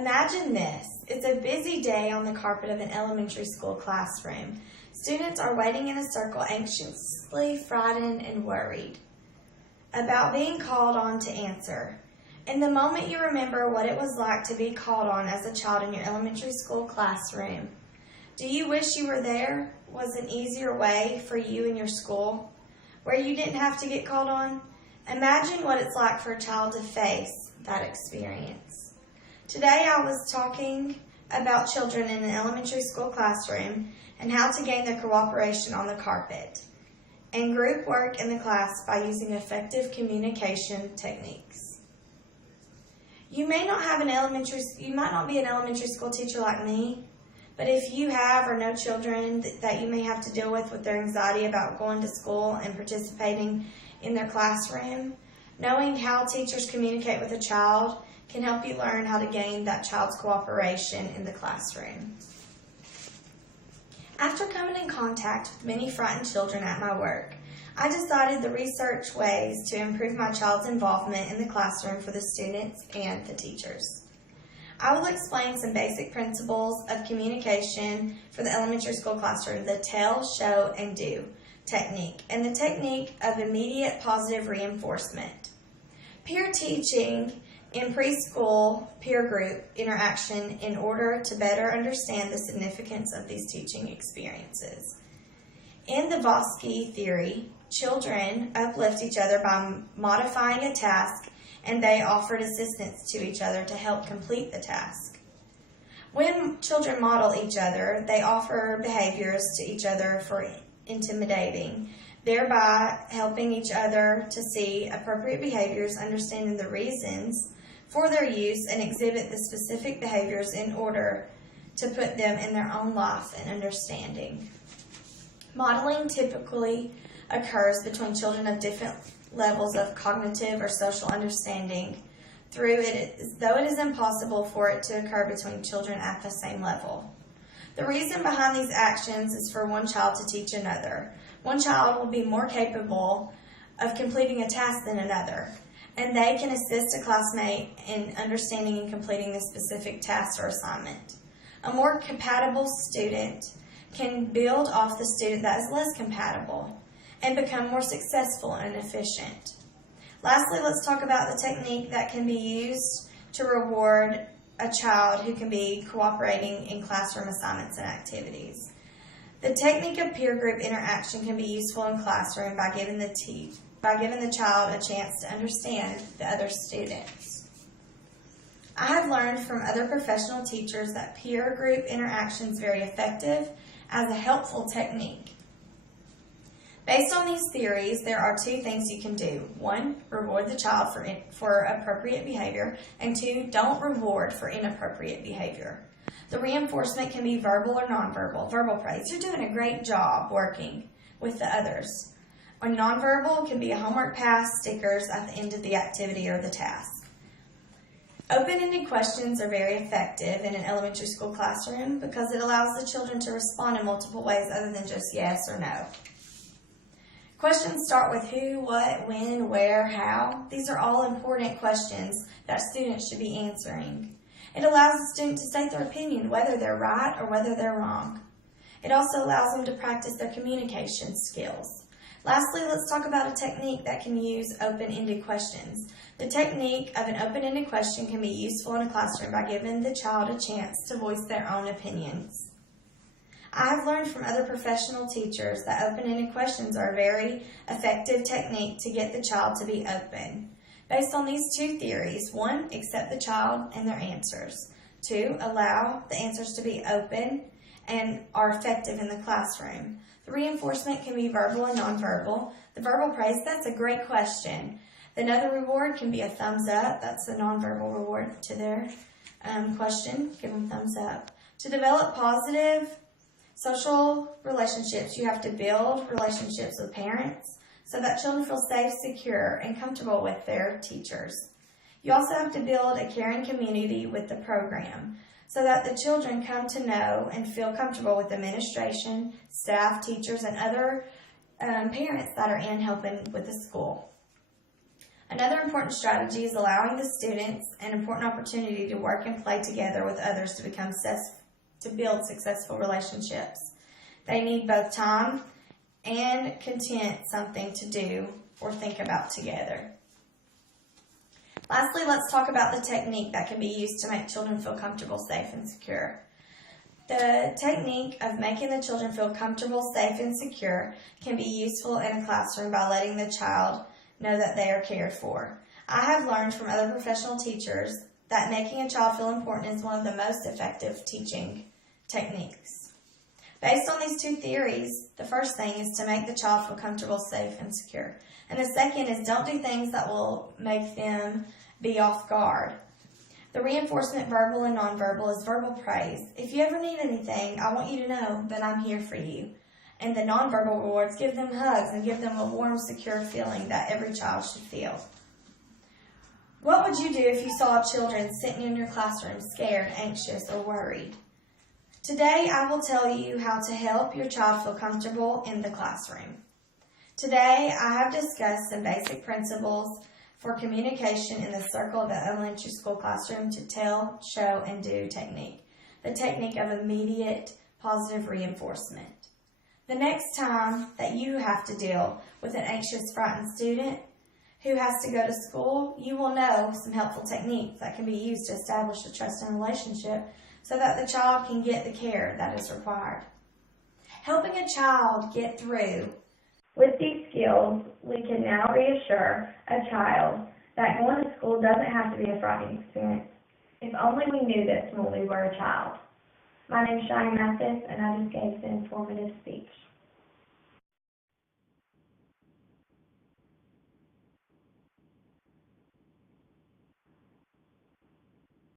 Imagine this. It's a busy day on the carpet of an elementary school classroom. Students are waiting in a circle, anxiously frightened and worried about being called on to answer. In the moment you remember what it was like to be called on as a child in your elementary school classroom. Do you wish you were there? Was an easier way for you in your school where you didn't have to get called on? Imagine what it's like for a child to face that experience. Today I was talking about children in an elementary school classroom and how to gain their cooperation on the carpet and group work in the class by using effective communication techniques. You might not be an elementary school teacher like me, but if you have or know children that you may have to deal with their anxiety about going to school and participating in their classroom, knowing how teachers communicate with a child can help you learn how to gain that child's cooperation in the classroom. After coming in contact with many frightened children at my work, I decided to research ways to improve my child's involvement in the classroom for the students and the teachers. I will explain some basic principles of communication for the elementary school classroom, the tell, show, and do technique, and the technique of immediate positive reinforcement. Peer teaching in preschool peer group interaction in order to better understand the significance of these teaching experiences. In the Vosky theory, children uplift each other by modifying a task, and they offered assistance to each other to help complete the task. When children model each other, they offer behaviors to each other for intimidating, thereby helping each other to see appropriate behaviors, understanding the reasons for their use, and exhibit the specific behaviors in order to put them in their own life and understanding. Modeling typically occurs between children of different levels of cognitive or social understanding, though it is impossible for it to occur between children at the same level. The reason behind these actions is for one child to teach another. One child will be more capable of completing a task than another, and they can assist a classmate in understanding and completing the specific task or assignment. A more compatible student can build off the student that is less compatible and become more successful and efficient. Lastly, let's talk about the technique that can be used to reward a child who can be cooperating in classroom assignments and activities. The technique of peer group interaction can be useful in classroom by giving the child a chance to understand the other students. I have learned from other professional teachers that peer group interaction is very effective as a helpful technique. Based on these theories, there are two things you can do. One, reward the child for appropriate behavior, and two, don't reward for inappropriate behavior. The reinforcement can be verbal or nonverbal. Verbal praise, you're doing a great job working with the others. Or nonverbal can be a homework pass, stickers at the end of the activity or the task. Open-ended questions are very effective in an elementary school classroom because it allows the children to respond in multiple ways other than just yes or no. Questions start with who, what, when, where, how. These are all important questions that students should be answering. It allows the student to state their opinion, whether they're right or whether they're wrong. It also allows them to practice their communication skills. Lastly, let's talk about a technique that can use open-ended questions. The technique of an open-ended question can be useful in a classroom by giving the child a chance to voice their own opinions. I have learned from other professional teachers that open-ended questions are a very effective technique to get the child to be open. Based on these two theories, one, accept the child and their answers. Two, allow the answers to be open and are effective in the classroom. The reinforcement can be verbal and nonverbal. The verbal praise, that's a great question. Another reward can be a thumbs up. That's a nonverbal reward to their question. Give them thumbs up. To develop positive social relationships, you have to build relationships with parents so that children feel safe, secure, and comfortable with their teachers. You also have to build a caring community with the program so that the children come to know and feel comfortable with administration, staff, teachers, and other parents that are in helping with the school. Another important strategy is allowing the students an important opportunity to work and play together with others to build successful relationships. They need both time and content, something to do or think about together. Lastly, let's talk about the technique that can be used to make children feel comfortable, safe, and secure. The technique of making the children feel comfortable, safe, and secure can be useful in a classroom by letting the child know that they are cared for. I have learned from other professional teachers that making a child feel important is one of the most effective teaching techniques. Based on these two theories, the first thing is to make the child feel comfortable, safe, and secure. And the second is don't do things that will make them be off guard. The reinforcement, verbal and nonverbal, is verbal praise. If you ever need anything, I want you to know that I'm here for you. And the nonverbal rewards, give them hugs and give them a warm, secure feeling that every child should feel. What would you do if you saw children sitting in your classroom scared, anxious, or worried? Today, I will tell you how to help your child feel comfortable in the classroom. Today, I have discussed some basic principles for communication in the circle of the elementary school classroom to tell, show, and do technique. The technique of immediate positive reinforcement. The next time that you have to deal with an anxious, frightened student who has to go to school, you will know some helpful techniques that can be used to establish a trust and relationship so that the child can get the care that is required. Helping a child get through with these skills, we can now reassure a child that going to school doesn't have to be a frightening experience. If only we knew this when we were a child. My name is Cheyenne Mathis, and I just gave the informative speech.